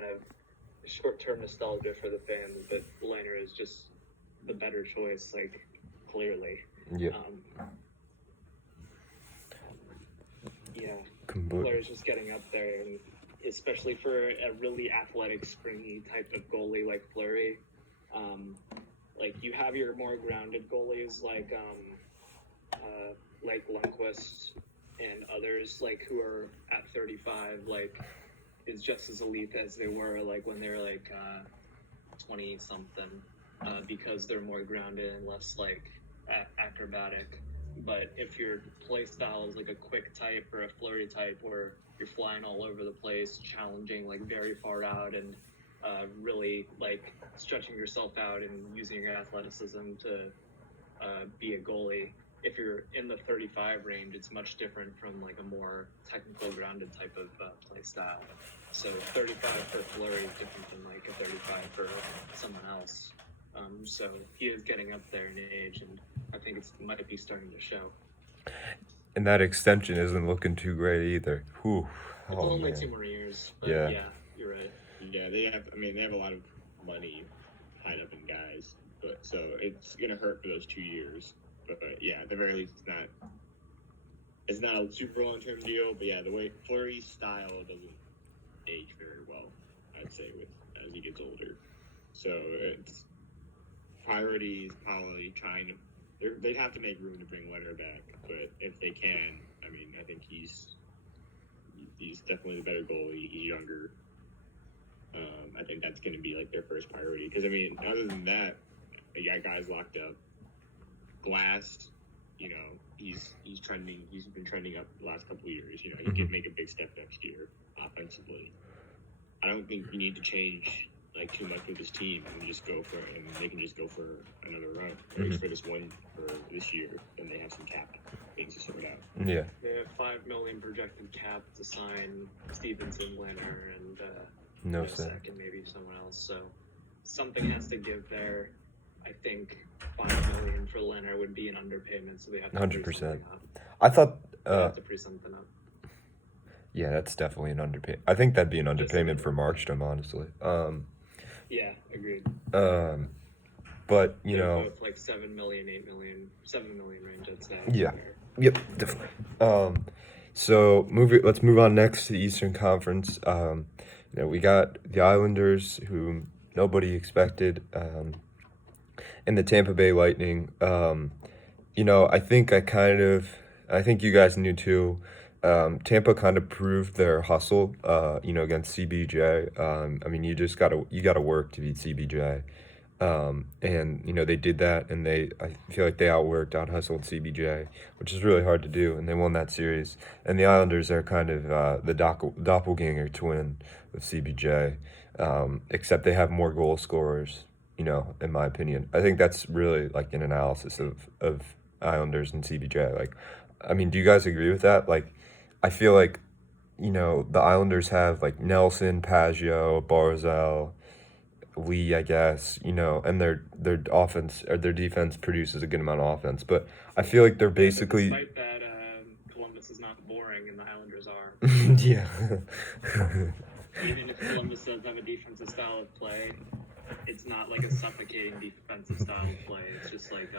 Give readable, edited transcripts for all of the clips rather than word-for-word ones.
kind of short-term nostalgia for the fans, but Leonard is just the better choice, like, clearly. Yeah. Fleury's just getting up there, and especially for a really athletic, springy type of goalie like Fleury. Like, you have your more grounded goalies like Lundqvist and others, like, who are at 35, like, is just as elite as they were, like, when they were, like, 20-something, because they're more grounded and less, like, acrobatic. But if your play style is, like, a quick type or a Fleury type, where you're flying all over the place, challenging, like, very far out, and really, like, stretching yourself out and using your athleticism to be a goalie, if you're in the 35 range, it's much different from, like, a more technical, grounded type of play style. So 35 for Fleury is different than, like, a 35 for someone else. So he is getting up there in age, and I think it might be starting to show. And that extension isn't looking too great either. Whew. It's only 2 more years. But yeah, you're right. Yeah, they have a lot of money tied up in guys, but so it's gonna hurt for those 2 years. But yeah, at the very least, it's not a super long-term deal. But yeah, the way Fleury's style doesn't age very well, I'd say, as he gets older. So it's priorities probably they'd have to make room to bring Leonard back. But if they can, I mean, I think he's definitely the better goalie. He's younger. I think that's going to be like their first priority. Because I mean, other than that, they got guys locked up. Glass, he's trending. He's been trending up the last couple of years. He could make a big step next year offensively. I don't think you need to change like too much with this team and just go for it, and they can just go for another run, at least for this year, and they have some cap things to sort out. Yeah. They have $5 million projected cap to sign Stevenson, Leonard, and Nosek, and maybe someone else. So something has to give there. I think $5 million for Leonard would be an underpayment, so they have to 100%. I thought they have to free something up. Yeah, that's definitely an underpayment. I think that'd be an underpayment for Markstrom, honestly. Yeah, agreed. But both like 7 million, 8 million, 7 million range, I'd say. Yeah. Yep, definitely. So let's move on next to the Eastern Conference. We got the Islanders, who nobody expected, and the Tampa Bay Lightning. I think you guys knew too. Tampa kind of proved their hustle, against CBJ. I mean, you gotta work to beat CBJ. And they did that, and I feel like they out-hustled CBJ, which is really hard to do, and they won that series. And the Islanders are kind of the doppelganger twin of CBJ, except they have more goal scorers, in my opinion. I think that's really like an analysis of Islanders and CBJ. Like, I mean, do you guys agree with that? Like, I feel like, the Islanders have like Nelson, Pageau, Barzal, Lee, I guess, and their offense or their defense produces a good amount of offense. But I feel like they're basically. Despite that, Columbus is not boring, and the Islanders are. Yeah. Even if Columbus does have a defensive style of play, it's not like a suffocating defensive style of play. It's just like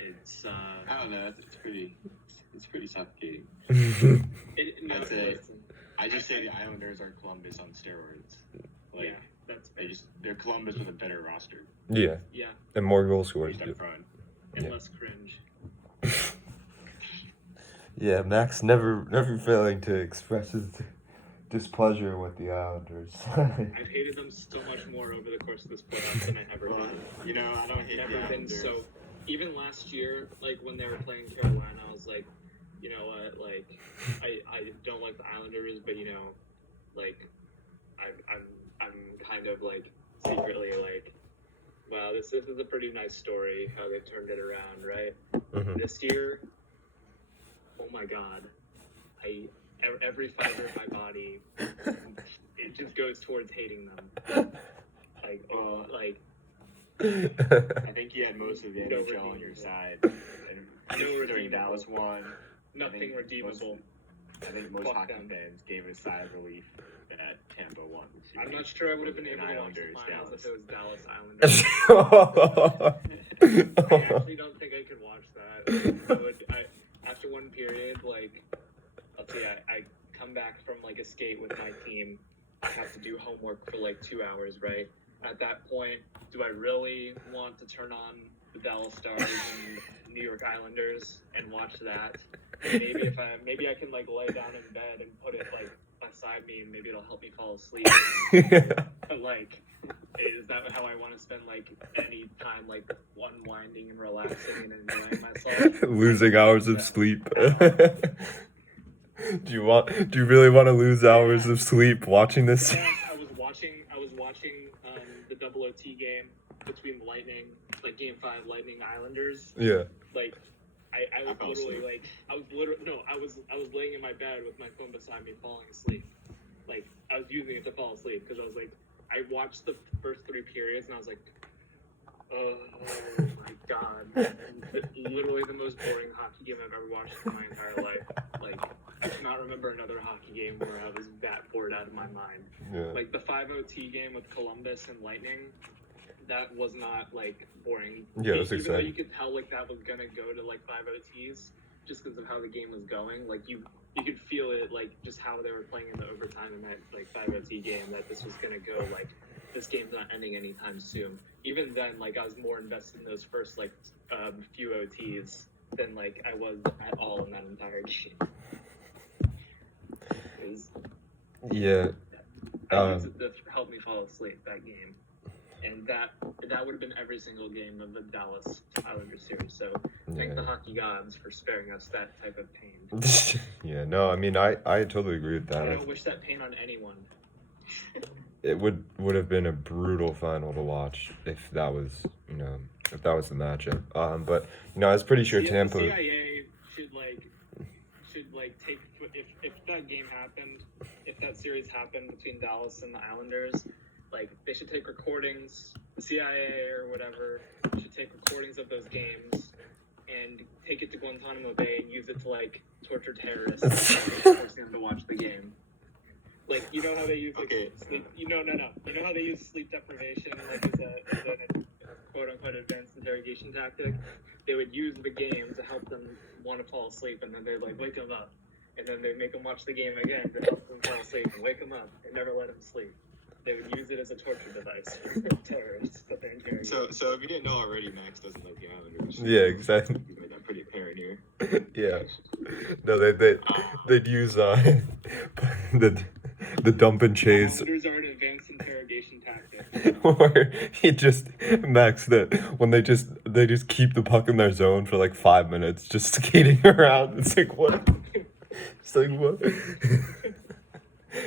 it's. I don't know. It's pretty suffocating. I just say the Islanders are Columbus on steroids. Like, yeah, they're Columbus with a better roster. Yeah. Yeah. And more goal scorers. And less cringe. Yeah, Max never failing to express his displeasure with the Islanders. I've hated them so much more over the course of this playoffs than I ever have. I don't hate the Islanders. So, even last year, like when they were playing Carolina, I was like, you know what, like, I don't like the Islanders, but like, I'm kind of like secretly like, wow, this is a pretty nice story how they turned it around, right? Mm-hmm. This year, oh my God, every fiber of my body, it just goes towards hating them. I think you had most of the NHL on your side. And during Dallas won. Nothing redeemable. I think most hockey fans gave a sigh of relief that Tampa won. I'm not sure I would have been able to watch the Islanders, finals if Dallas. it was Dallas Islanders. I actually don't think I could watch that. After one period, like, let's see, I come back from like a skate with my team. I have to do homework for like 2 hours, right? At that point, do I really want to turn on the Dallas Stars and New York Islanders and watch that? And maybe I can like lay down in bed and put it like beside me, and maybe it'll help me fall asleep. But like, is that how I want to spend like any time like unwinding and relaxing and enjoying myself? Losing hours of sleep. Do you really want to lose hours of sleep watching this? Yeah, I was watching the double OT game between Lightning, like Game 5 Lightning Islanders. Yeah. Like I was laying in my bed with my phone beside me falling asleep. Like I was using it to fall asleep because I was like, I watched the first 3 periods and I was like, oh my god. Literally the most boring hockey game I've ever watched in my entire life. Like, I cannot remember another hockey game where I was that bored out of my mind. Yeah. Like the 5 OT game with Columbus and Lightning, that was not like boring. Yeah, it was Even though exciting. you could tell like that was gonna go to like 5 OTs just because of how the game was going. Like you could feel it, like just how they were playing in the overtime in that like 5 OT game, that this was gonna go like, this game's not ending anytime soon. Even then, like I was more invested in those first like few OTs than like I was at all in that entire game. Yeah. I used it to help me fall asleep that game, and that would have been every single game of the Dallas Islanders series. So thank the hockey gods for sparing us that type of pain. Yeah, no, I mean, I totally agree with I that. don't wish that pain on anyone. It would have been a brutal final to watch if that was the matchup. But I was pretty sure Tampa. The CIA should take, if that game happened, if that series happened between Dallas and the Islanders, like they should take recordings. The CIA or whatever should take recordings of those games and take it to Guantanamo Bay and use it to like torture terrorists, forcing them to watch the game. Like, you know how they use sleep? You know how they use sleep deprivation like as a quote unquote advanced interrogation tactic? They would use the game to help them want to fall asleep, and then they'd like wake them up, and then they'd make them watch the game again to help them fall asleep and wake them up and never let them sleep. They would use it as a torture device for terrorists that they're interrogating. So if you didn't know already, Max doesn't like the Islanders. Yeah, exactly. You made that pretty apparent here. Yeah. No, they'd use the dump and chase. Islanders are an advanced interrogation tactic. Or when they just keep the puck in their zone for like 5 minutes, just skating around. It's like what? It's like what?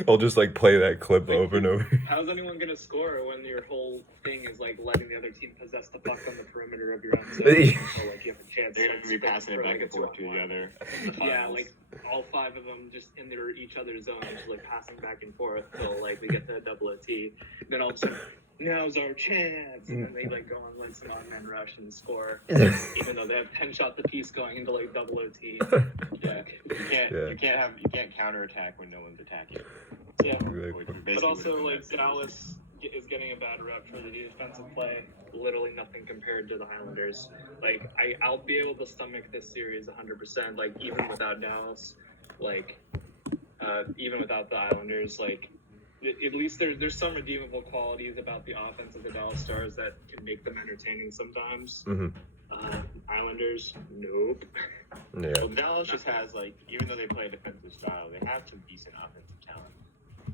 I'll just like play that clip over and over. How's anyone gonna score when your whole thing is like letting the other team possess the puck on the perimeter of your own zone? So like you have a chance. They're gonna be passing it back and forth to each other. Yeah, like all 5 of them just in each other's zone, just like passing back and forth till like we get to a double OT. Then all of a sudden, now's our chance, and then they like go on like some on-man rush and score, even though they have 10 shots apiece going into like double OT. Yeah, you can't counterattack when no one's attacking. Yeah, but also like Dallas is getting a bad rep for the defensive play. Literally nothing compared to the Islanders. Like I'll be able to stomach this series 100%. Like even without Dallas, like even without the Islanders, like at least there's some redeemable qualities about the offense of the Dallas Stars that can make them entertaining sometimes. Mm-hmm. Islanders, nope. Yeah. Well, Dallas just has like, even though they play a defensive style, they have some decent offensive talent.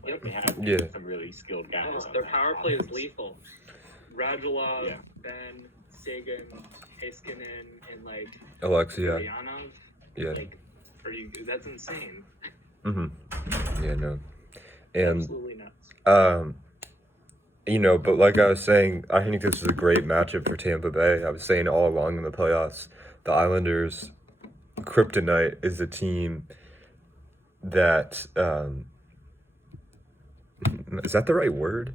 Like, they have some really skilled guys. Their power play is lethal. Radulov, Ben, Sagan, Heiskanen, and like Alexia. Yanov. Yeah. Like, that's insane. Mm-hmm. Yeah, no. And Absolutely nuts. But like I was saying, I think this is a great matchup for Tampa Bay. I was saying all along in the playoffs, the Islanders' kryptonite is a team that is that the right word?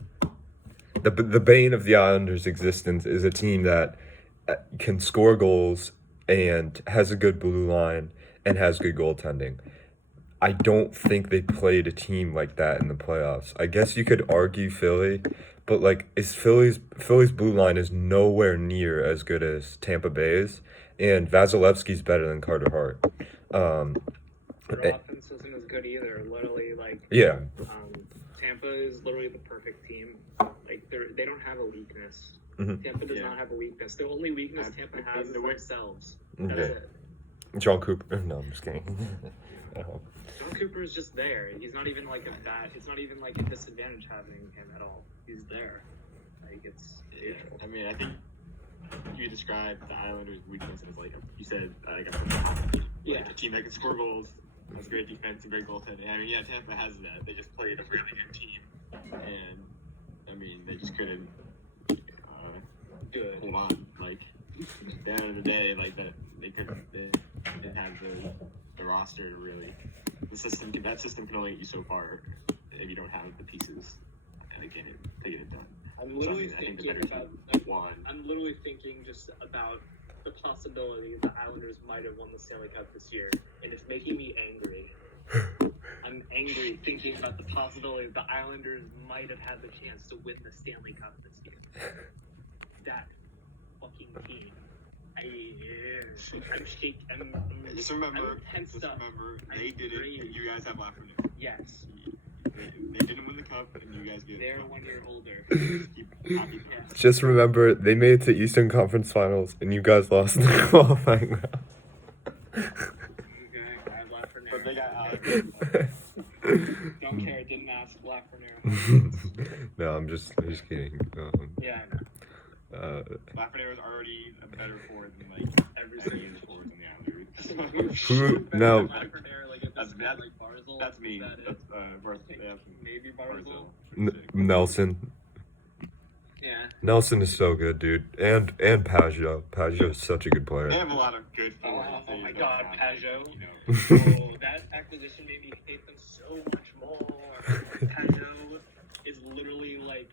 The bane of the Islanders' existence is a team that can score goals and has a good blue line and has good goaltending. I don't think they played a team like that in the playoffs. I guess you could argue Philly, but like is Philly's blue line is nowhere near as good as Tampa Bay's, and Vasilevsky's better than Carter Hart. Their offense isn't as good either. Literally, like Yeah, Tampa is literally the perfect team. Like they don't have a weakness. Mhm. Tampa does not have a weakness. The only weakness Tampa has is themselves. That's Okay. it. John Cooper. No, I'm just kidding. John Cooper is just there. He's not even like a bad. It's not even like a disadvantage having him at all. He's there. Like it's. Yeah, I mean, I think you described the Islanders' weakness as like you said, like a team that can score goals, has great defense and great goaltending. I mean, yeah, Tampa has that. They just played a really good team, and I mean, they just couldn't hold on. Like at the end of the day, like that they didn't have the roster to really. That system can only get you so far if you don't have the pieces to get it done. I'm literally thinking about. I'm literally thinking just about the possibility the Islanders might have won the Stanley Cup this year, and it's making me angry. I'm angry thinking about the possibility the Islanders might have had the chance to win the Stanley Cup this year. That fucking team. I'm shaking. Just remember, I'm tensed up. they did it, and you guys have Lafreniere. Yes. They didn't win the cup, and you guys get. They're 1 year older. Just remember, they made it to Eastern Conference Finals, and you guys lost in the qualifying round. Okay, I have Lafreniere. But they got Don't care. Didn't ask Lafreniere. No, I'm just kidding. Yeah. Lafreniere was already a better forward than like every single forward in the Islanders. Who now? That's me. That's Maybe Barzal. Nelson. Yeah. Nelson is so good, dude, and Pajot. Pajot is such a good player. They have a lot of good forwards. Oh my God, Pajot. You That acquisition made me hate them so much more. Pajot is literally like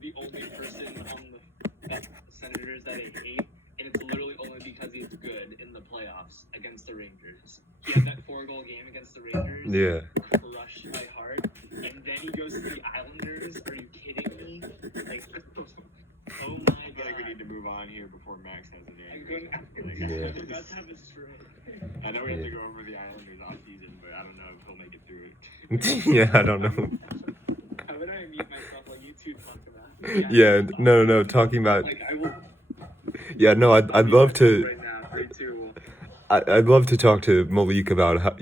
the only person on the Senators that I hate, and it's literally only because he's good in the playoffs against the Rangers. He had that 4-goal game against the Rangers. Yeah. Crushed my heart. And then he goes to the Islanders. Are you kidding me? Like, oh my God. I feel like we need to move on here before Max has an I'm answer. going to have a stroke. I know we have to go over the Islanders off season, but I don't know if he'll make it through it. Yeah, I don't know. How would I mute myself while you two talk about? Yeah, no, talking about. Like, I will. Yeah, no, I'd love to. Right now, 3-2. I'd love to talk to Malik about how,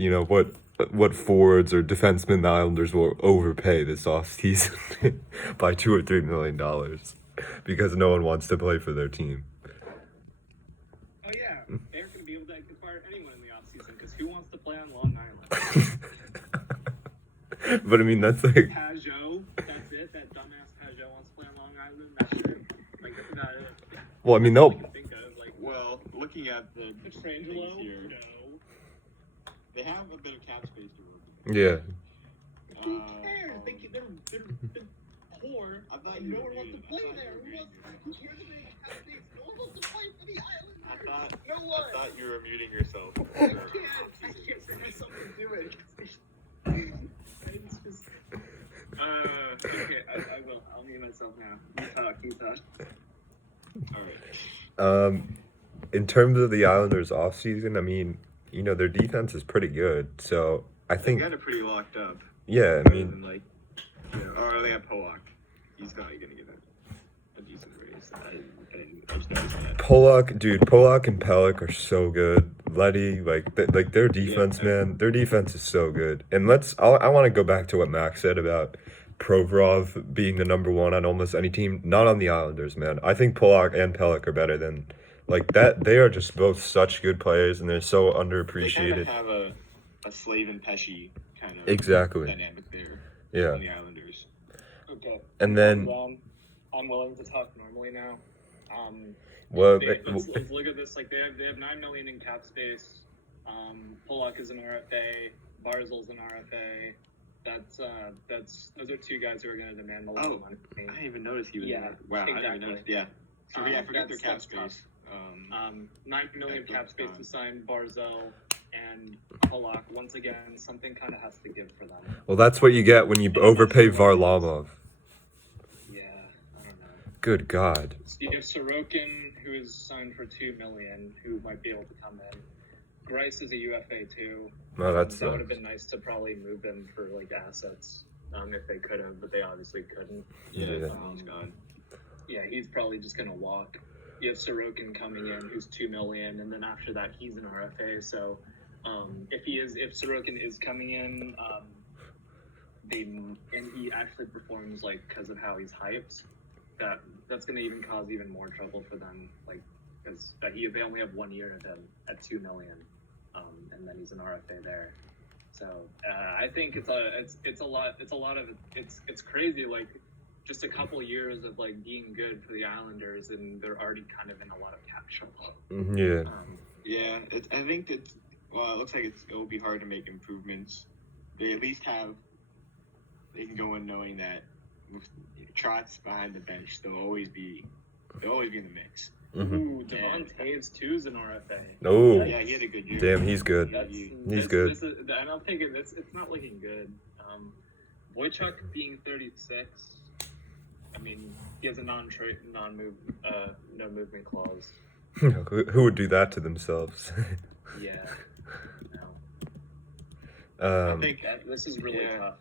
what forwards or defensemen the Islanders will overpay this offseason by $2 or $3 million because no one wants to play for their team. Oh yeah, they're going to be able to acquire anyone in the offseason because who wants to play on Long Island? But I mean, that's like. Pajot, that's it. That dumbass Pajot wants to play on Long Island. That's it. Like that's about it. Well, I mean, they'll. Well, looking at the things Petrangelo? here, No. they have a bit of cap space to work with. Yeah. Who cares? They're poor. I thought and you no were one wants to reading it. play I thought there. you were Who cares if they have cap space? No one wants to play for the Islanders. No one. I thought you were muting yourself. I can't bring myself to do it. It's just. Okay, I will. I'll mute myself now. You talk. Alright. In terms of the Islanders offseason, I mean, their defense is pretty good. So I They think, got it pretty locked up. yeah, I Other mean, than, like, or they have Polak. He's probably going to get a decent raise. I just noticed that. Polak and Pelech are so good. Letty, like their defense, man, their defense is so good. And I want to go back to what Max said about Provorov being the number one on almost any team, not on the Islanders, man. I think Polak and Pelech are better than like that. They are just both such good players, and they're so underappreciated. They kind of have a Slave and Pesci kind of Exactly. dynamic there. Yeah. On the Islanders. Okay. And then, I'm willing to talk normally now. well, Let's look at this. Like they have $9 million in cap space. Polak is an RFA. Barzal's an RFA. Those are two guys who are going to demand a lot of money. I didn't even notice he was Yeah, there. Wow, exactly. I didn't even notice. Yeah. So, forget their cap that's tough. space. $9 million cap space to sign Barzal and Polak, once again, something kind of has to give for them. Well, that's what you get when you overpay Varlamov. Yeah, I don't know. Good God. You have Sorokin, who is signed for $2 million, who might be able to come in. Grice is a UFA too. No, That that's would have been nice to probably move him for like assets, if they could have, but they obviously couldn't. Yeah, Yeah. he's gone. Yeah, he's probably just gonna walk. You have Sorokin coming in, who's $2 million, and then after that, he's an RFA. So, if Sorokin is coming in, and he actually performs like because of how he's hyped, that's gonna even cause even more trouble for them, like because they only have 1 year of him at $2 million, and then he's an RFA there. So I think it's crazy, like just a couple years of like being good for the Islanders, and they're already kind of in a lot of cap trouble. Yeah. Yeah, I think it looks like it will be hard to make improvements. They at least they can go in knowing that with Trotz behind the bench, they'll always be in the mix. Ooh, Devon Taves too is an RFA. Oh. Yeah, he had a good year. Damn, he's good. He's good. And I'm thinking it's not looking good. Wojciech being 36. I mean, he has a no movement clause. Who would do that to themselves? Yeah. No. I think This is really tough.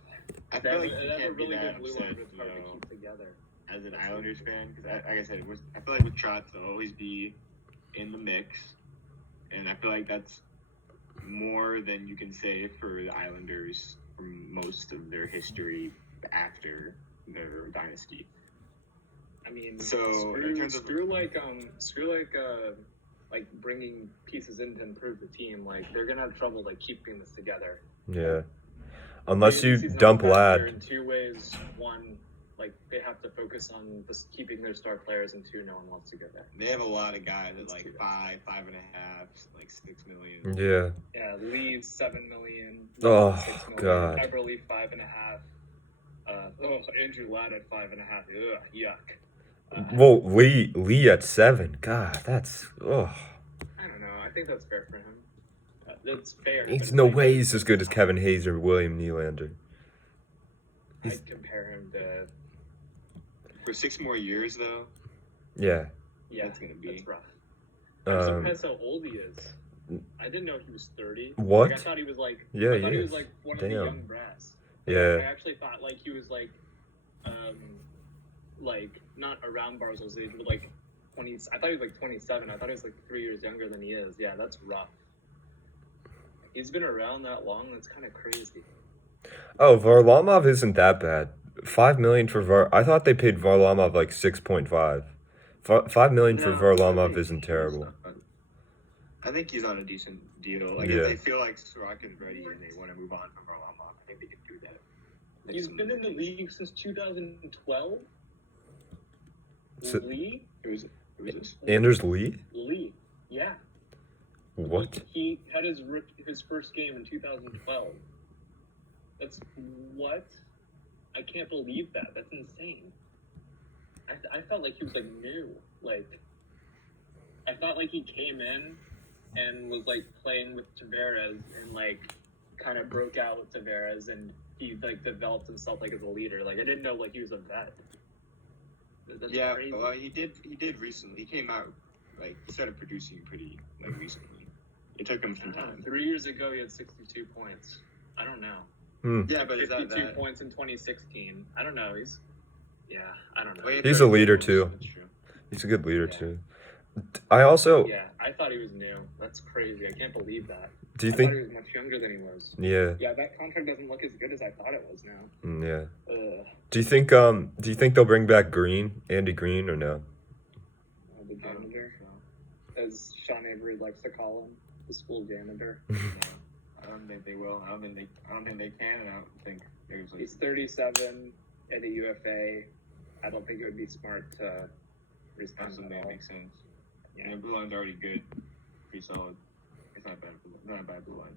I feel like They you have a can't be really that good blue upset, line, but it's hard to keep together. as an Islanders fan, because like I said, I feel like with Trotz, they'll always be in the mix, and I feel like that's more than you can say for the Islanders for most of their history after their dynasty. I mean, So, in terms of- screw bringing pieces in to improve the team. Like they're gonna have trouble like keeping this together. Yeah. Unless you Season dump factor Lad. in two ways. One, like they have to focus on just keeping their star players, and two, no one wants to go there. They have a lot of guys at Let's like do that. 5.5, like 6 million. Yeah. Yeah, Lee's $7 million. Oh, 6 million. God. Everly 5.5. Andrew Ladd at 5.5. Ugh, yuck. Well, Lee at 7. God, that's I don't know. I think that's fair for him. That's fair. There's but no like, way he's as good as Kevin Hayes or William Nylander. I'd compare him to. For 6 more years, though, Yeah. Yeah, That's gonna be- That's rough. I'm Um, surprised how old he is. I didn't know he was 30. What? Like, I thought he was like. Yeah, I thought he he was is. like one Damn. of the young brass. I yeah. actually thought like he was like not around Barzil's age, but like 20. I thought he was like 27. I thought he was like 3 years younger than he is. Yeah, that's rough. He's been around that long. That's kind of crazy. Oh, Varlamov isn't that bad. 5 million for I thought they paid Varlamov like 6.5. 5 million for No, I Varlamov think isn't he's terrible. not- I think he's on a decent deal. Like Yeah. if they feel like Sorokin's ready and they want to move on from Varlamov, I think they can do that. He's been in the league since 2012. So- Lee? Who is this? Anders Lee? Lee. Yeah. What? He had his first game in 2012. That's what? I can't believe that. That's insane. I felt like he was like new. Like I thought like he came in and was like playing with Tavares and like kind of broke out with Tavares and he like developed himself like as a leader. Like I didn't know like he was a vet. That's Yeah, crazy. well, he did recently. He came out like he started producing pretty like recently. It took him some I don't know, time. 3 years ago he had 62 points. I don't know. Yeah, but is that 52 that? points in 2016. I don't know. I don't know. Well, he had He's a 30 leader, goals, too. That's true. He's a good leader Yeah. too. I also Yeah, I thought he was new. That's crazy. I can't believe that. do you I think thought he was much younger than he was. yeah. Yeah, that contract doesn't look as good as I thought it was now. Yeah. Ugh. Do you think they'll bring back Andy Green or no? The janitor, as Sean Avery likes to call him, the school janitor. No, I don't think they will. I don't think they can. And I don't think there's like. He's 37 at a UFA. I don't think it would be smart to respond That's to something that that. makes sense. Yeah. Yeah, blue line's already good, pretty solid. It's not bad. Not a bad blue line.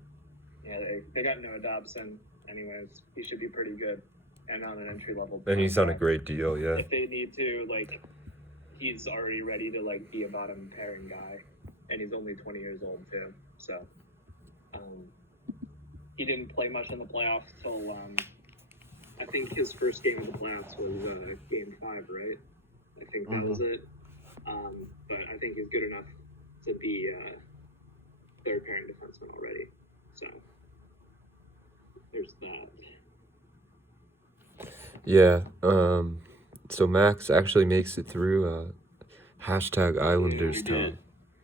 Yeah, they got Noah Dobson. Anyways, he should be pretty good, and on an entry level. And he's on a great deal, yeah. If they need to, like, he's already ready to like be a bottom pairing guy, and he's only 20 years old too. So He didn't play much in the playoffs till I think his first game of the playoffs was Game 5, right? I think that was it. But I think he's good enough to be third pairing defenseman already. So there's that. Yeah. So Max actually makes it through hashtag Islanders He town. did.